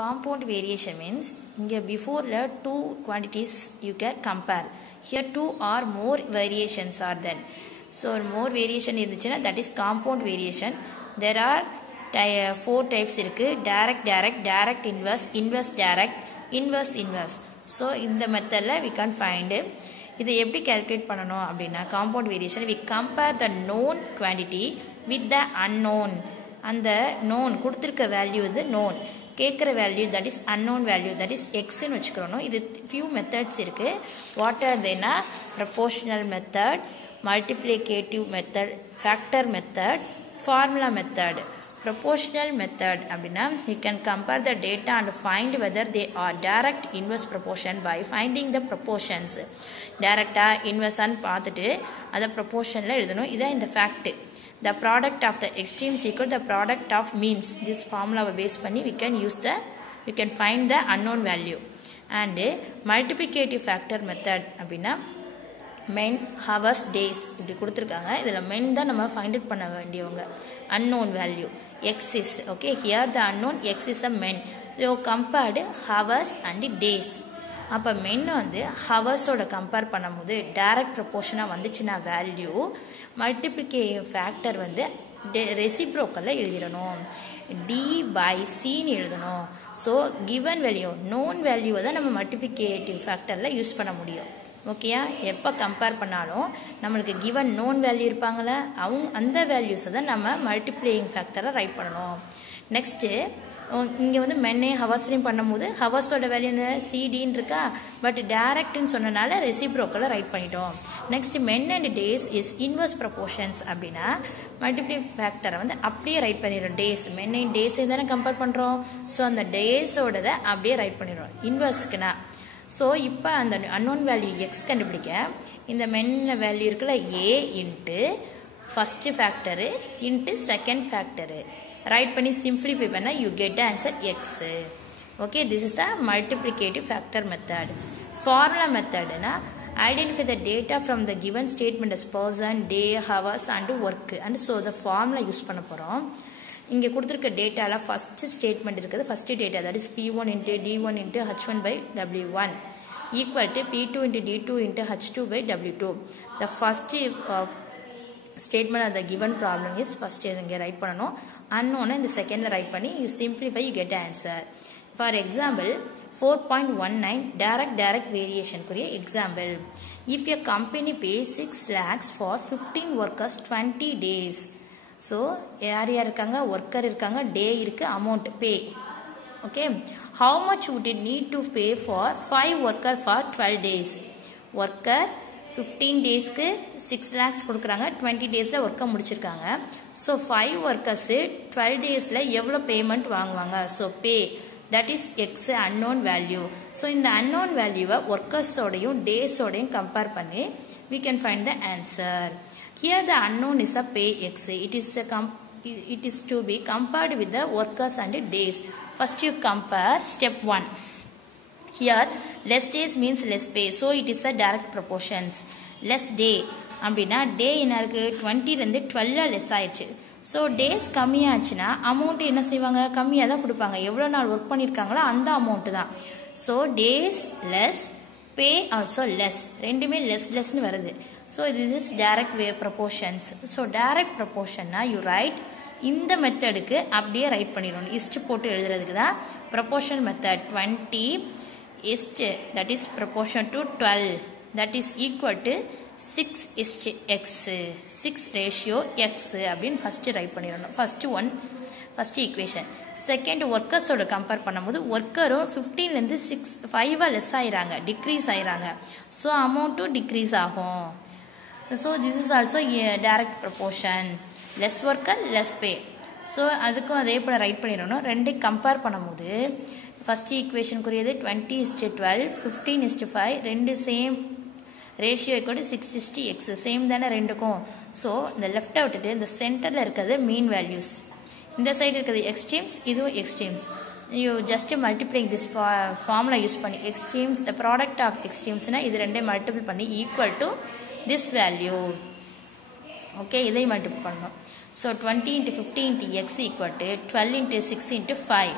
Compound variation means here before the two quantities you can compare. Here two or more variations are then. So more variation irundhuchina that is compound variation. There are four types irukku: direct direct, direct inverse, inverse direct, inverse inverse. So in the method la we can find இதை எப்படி calculate பண்ணனும் அப்படினா compound variation we compare the known quantity with the unknown. அந்த known கொடுத்திருக்க value இது known, கேக்குற value that is unknown value, that is x ன்னு வெச்சுக்கறோம். இது few methods இருக்கு. What are they na? Proportional method, multiplicative method, factor method, formula method. Proportional method அப்படினா we can compare the data and find whether they are direct inverse proportion by finding the proportions. டைரக்டா இன்வெர்ஸான்னு பார்த்துட்டு அத proportionல எழுதணும். இதான் இந்த fact. The product of the extremes equal the product of means. This formula base பண்ணி we can find the unknown value. And multiplicative factor method அப்படினா men, hours, days இப்படி கொடுத்திருக்காங்க. இதுல men தான் நம்ம find out பண்ண வேண்டியவங்க. Unknown value x is okay. Here the unknown x is a men. So compared hours and days. அப்ப men வந்து hours ஓட கம்பேர் பண்ணும்போது டைரக்ட் ப்ரொபோர்ஷனா வந்துச்சுனா வேல்யூ மல்டிப்ளிகேட்டிவ் ஃபேக்டர் வந்து ரெசிப்ரோக்கல்ல எழுதிரணும். d by c ன்னு எழுதணும். So given value known value தான் நம்ம மல்டிப்ளிகேட்டிவ் ஃபேக்டர்ல யூஸ் பண்ண முடியும். ஓகேயா? எப்ப கம்பேர் பண்ணாலும் நமக்கு given known value இருப்பாங்கல அந்த வேல்யூஸ் தான் நம்ம மல்டிப்ளையிங் ஃபேக்டரா ரைட் பண்ணனும். நெக்ஸ்ட் இங்க வந்து men ஹவர்ஸ்லயும் பண்ணும்போது ஹவர்ஸோட வேல்யூ என்ன cd ன்னு இருக்கா, பட் டைரக்ட் ன்னு சொன்னனால ரெசிப்ரோக்கல்ல ரைட் பண்ணிட்டோம். Next men and days is inverse proportions அப்படினா மல்டிப்ளை ஃபேக்டரை வந்து அப்படியே ரைட் பண்ணிரோம். days men and days தான கம்பேர் பண்றோம். சோ அந்த days ஓடத அப்படியே ரைட் பண்ணிரோம் இன்வெர்ஸ்க்குனா. சோ இப்போ அந்த unknown value x கண்டுபிடிக்க இந்த men வேல்யூ இருக்குல a into first factor into second factor write பண்ணி simplify பண்ணா you get the answer x. Okay, this is the multiplicative factor method. Formula method na identify the data from the given statement as person, day, hours and work. And so the formula use பண்ண போறோம். இங்க கொடுத்திருக்க டேட்டால first statement இருக்குது. First data that is p1 into d1 into h1 by w1 equal to p2 into d2 into h2 by w2. The first statement of the given problem is first இங்க right பண்ணனும். unknown இந்த செகண்ட்ல right பண்ணி you simplify you get the answer. For example 4.19 direct variation குரிய example. If a company pays 6 lakhs for 15 workers 20 days. So யார் இருக்காங்க, worker இருக்காங்க, day இருக்கு, amount pay. Okay, how much would it need to pay for 5 worker for 12 days? Worker 15 daysக்கு 6 lakhs கொடுக்கறாங்க, 20 daysல work முடிச்சிருக்காங்க. So 5 workers 12 daysல எவ்வளவு payment வாங்குவாங்க? So pay that is x unknown value. So இந்த unknown value workers ஓடையும் days ஓடையும் compare பண்ணி we can find the answer. Here the unknown is a pay x. It is to be compared with the workers and days. First you compare step 1. Here less days means less pay. So it is a direct proportions. Less day அப்படினா day என்ன இருக்கு 20 ல இருந்து 12 less ஆயிடுச்சு. So days கம்மியாச்சுனா amount என்ன செய்வாங்க, கம்மியா தான் கொடுப்பாங்க. எவ்வளவு நாள் வர்க் பண்ணிருக்காங்களோ அந்த அமௌண்ட் தான். So days less, pay also less. ரெண்டுமே less ன்னு வருது. So this is direct way proportions. So direct proportion na you write இந்த மெத்தடுக்கு அப்படியே ரைட் பண்ணிரணும். இஸ்ட் போட்டு எழுதுறதுக்கு தான் proportion method. 20 is that is proportion to 12 that is equal to 6 is to x. 6 ratio x அப்படினு first write பண்ணிரணும். first equation. Second workers-ஓட compare பண்ணும்போது worker-ஓ 15 ல இருந்து 5 லெஸ் ஆயிராங்க, டிக்ரீஸ் ஆயிராங்க. சோ அமௌண்ட் டிக்ரீஸ் ஆகும். So this is also a direct proportion. Less worker less pay. So அதுக்கும் அதே போல ரைட் பண்ணிரணும். ரெண்டே கம்பேர் பண்ணும்போது ஃபர்ஸ்ட் ஈக்குவேஷன் குறியது 20:12 15:5 ரெண்டு same ratio equal to 6:x same தானே ரெண்டுக்கும். சோ இந்த லெஃப்ட் விட்டுட்டு இந்த சென்டர்ல இருக்குது மீன் வேல்யூஸ், இந்த சைடு இருக்குது எக்ஸ்ட்ரீம்ஸ், இதுவும் extremes. you just multiplying this formula use பண்ணி extremes the product of extremes னா இது ரெண்டே மல்டிபிள் பண்ணி equal to this value. okay, இதை multiply பண்ணனும். So 20 into 50 into x equal to 12 into 6 into 5.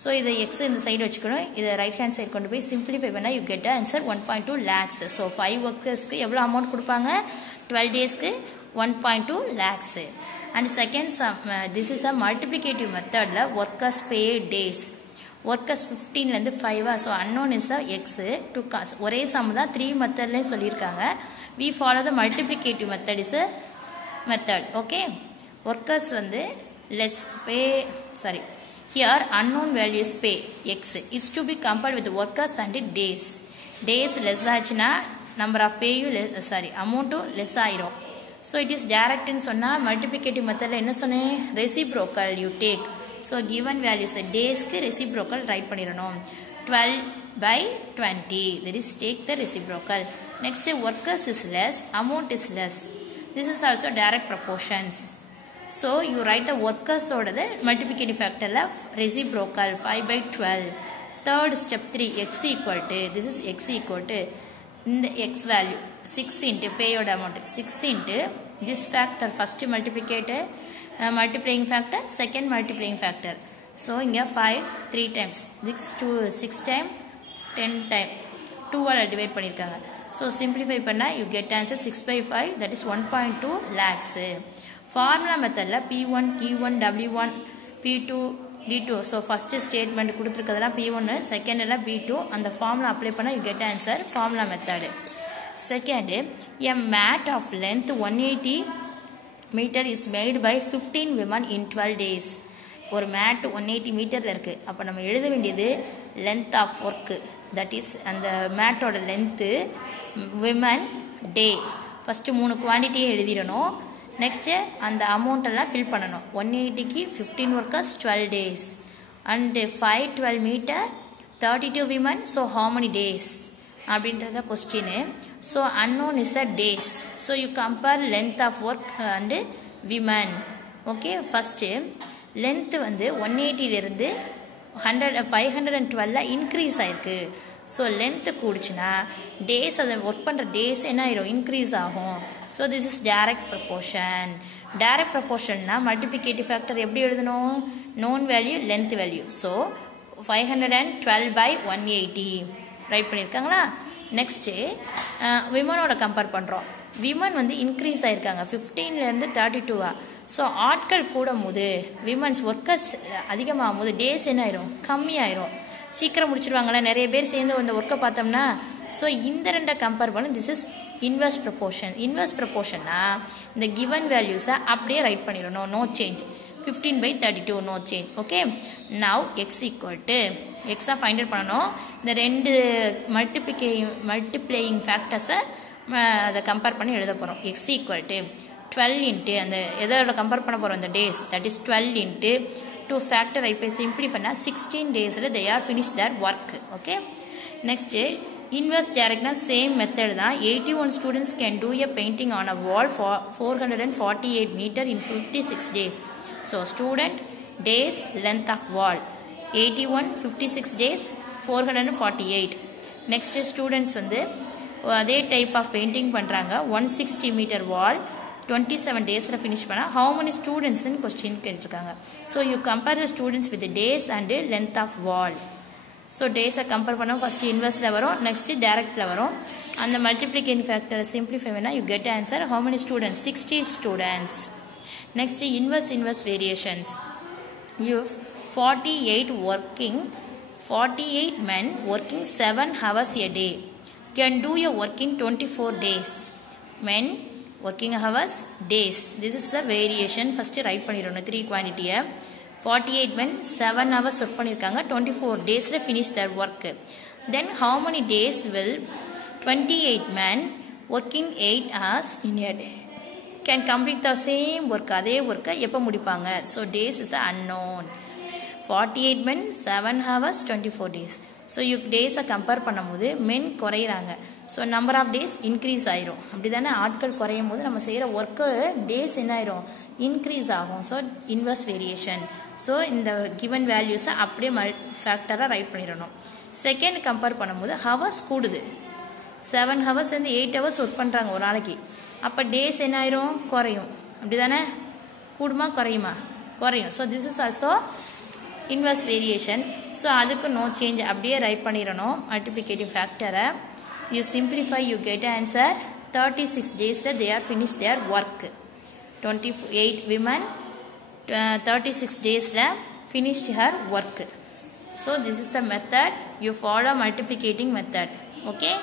So இதை எக்ஸ் இந்த சைடு வச்சுக்கணும், இதை ரைட் ஹேண்ட் சைடு கொண்டு போய் சிம்பிளிஃபை பண்ணால் you get answer 1.2 lakhs. So 5 ஒர்க்கர்ஸ்க்கு எவ்வளோ அமௌண்ட் கொடுப்பாங்க? 12 டேஸ்க்கு 1.2 lakhs. And second sum, this is a multiplicative மெத்தடில் ஒர்க்கர்ஸ் பே டேஸ். ஒர்க்கர்ஸ் 15லேருந்து 5 so unknown is a x to cost. ஒரே சம் தான் 3 மெத்தட்லேயும் சொல்லியிருக்காங்க. We follow the multiplicative method is a method. Okay, workers வந்து less pay, sorry, here unknown value is pay x. It's to be compared with workers and days. Days less ஆச்சுன்னா number of pay you less, sorry, amount less ஆயிரும். So it is direct in சொன்னா multiplicative methodல என்ன சொன்னேன்? reciprocal you take. So given values days க்கு reciprocal write பண்ணிரணும். 12/20, that is take the reciprocal. Next workers is less, amount is less. This is also direct proportions. So you write the workers order the multiplicative factor of reciprocal 5/12. Third step 3, x equal to, this is x equal to in the x value 6 into payout amount 6 into this factor, first multiplicator multiplying factor, second multiplying factor. So inga 5 3 times, 6 time 10 time 2 ஆல divide பண்ணிருக்காங்க. So simplify பண்ணா you get answer 6/5, that is 1.2 lakhs. Formula மெத்தடில் P1, Q1, W1, P2, D2. So first statement கொடுத்துருக்கிறதுலாம் P1, second எல்லாம் P2. அந்த formula apply பண்ணால் you get answer formula method. Second, a mat of length 180 metre is made by 15 women in 12 days. ஒரு mat 180 மீட்டரில் இருக்குது. அப்போ நம்ம எழுத வேண்டியது length of work, that is அந்த மேட்டோட லென்த்து, விமன், டே. ஃபஸ்ட்டு 3 குவான்டிட்டியை எழுதிடணும். நெக்ஸ்ட்டு அந்த அமௌண்ட்டெல்லாம் ஃபில் பண்ணணும். 180க்கு 15 workers 12 days and 512 metre 32 women. So how many days அப்படின்றத question. So unknown is a days. So you compare length of work and women. Okay, first length வந்து 180லேருந்து 512 increase ஆயிருக்கு. ஸோ லென்த்து கூடுச்சுன்னா days, அதை work பண்ணுற days என்ன ஆயிரும்? Increase ஆகும். So this is direct proportion. Direct ப்ரொபோர்ஷன்னா மல்டிப்ளிகேட்டிவ் ஃபேக்டர் எப்படி எழுதணும்? Known value length value. So 512/180 write பண்ணியிருக்காங்களா? நெக்ஸ்ட்டு விமனோட கம்பேர் பண்ணுறோம். விமன் வந்து இன்க்ரீஸ் ஆகிருக்காங்க 15லேருந்து 32. ஸோ ஆட்கள் கூடும் போது விமன்ஸ் ஒர்க்கர்ஸ் அதிகமாகும் போது டேஸ் என்ன ஆயிரும்? கம்மியாயிரும். சீக்கிரம் முடிச்சிருவாங்களே நிறைய பேர் சேர்ந்து அந்த ஒர்க்கை பார்த்தோம்னா. ஸோ இந்த ரெண்டை கம்பேர் பண்ணி this is inverse proportion. Inverse ப்ரொபோர்ஷன்னா இந்த கிவன் வேல்யூஸை அப்படியே ரைட் பண்ணிடணும். No change. 15/32 no change. Okay, now x equal to எக்ஸாக ஃபைண்ட் அவுட் பண்ணணும். இந்த ரெண்டு மல்டிப்ளேயிங் ஃபேக்டர்ஸை அதை கம்பேர் பண்ணி எழுத போகிறோம். எக்ஸ் ஈக்குவல் டு 12 இன்ட்டு அந்த எதோட கம்பேர் பண்ண போகிறோம்? இந்த days, that is 12 into 2 factor write போய் சிம்பிளி பண்ணால் 16 டேஸில் they are finish their work. Okay, next inverse டைரக்ட்னா சேம் மெத்தட் தான். 81 students can do a painting on a wall 448 metre in 56 days. So student, days, length of wall 81, 56 days, 448. Next students வந்து அதே type of painting பண்ணுறாங்க. 160 metre வால் 27 டேஸில் finish பண்ணால் how many ஸ்டூடெண்ட்ஸ்ன்னு question கேட்டிருக்காங்க. So you compare the students with days and length of wall. So டேஸை compare பண்ணால் first இன்வெர்ஸில் வரும், நெக்ஸ்ட்டு டேரக்டில் வரும். அந்த மல்டிப்ளிகேட்டிவ் ஃபேக்டரை சிம்பிளிஃபை பண்ணால் you get answer how many students? 60 students. Next inverse variations. You 48 men working 7 hours a day can do a work in 24 days. Men working hours, days. This is the variation. First write பண்ணிரணும் 3 quantity. 48 men 7 hours work பண்ணிருக்காங்க, 24 days ல finish their work. Then how many days will 28 men working 8 hours in a day can complete the same work? அதே work எப்போ முடிப்பாங்க? So days is unknown. 48 men 7 hours 24 days. So you டேஸை compare பண்ணும்போது men குறையிறாங்க. So number of days increase ஆயிரும். அப்படி தானே ஆட்கள் குறையும் போது நம்ம செய்கிற ஒர்க்கு டேஸ் என்ன ஆயிரும்? இன்க்ரீஸ் ஆகும். So inverse variation. ஸோ இந்த கிவன் வேல்யூஸை அப்படியே ஃபேக்டராக ரைட் பண்ணிடணும். செகண்ட் கம்பேர் பண்ணும்போது ஹவர்ஸ் கூடுது. 7 hours வந்து 8 hours ஒர்க் பண்ணுறாங்க ஒரு நாளைக்கு. அப்போ டேஸ் என்ன ஆயிரும்? குறையும். அப்படி தானே? கூடுமா குறையுமா? குறையும். So this is also inverse variation. So அதுக்கு நோ சேஞ்ச், அப்படியே ரைட் பண்ணிடணும் மல்டிப்ளிகேட்டிவ் ஃபேக்டரை. You simplify, you get answer 36 டேஸில் they are finish their work. 28 women 36 daysல finished her work. So this is the method, you follow multiplicating method. Okay.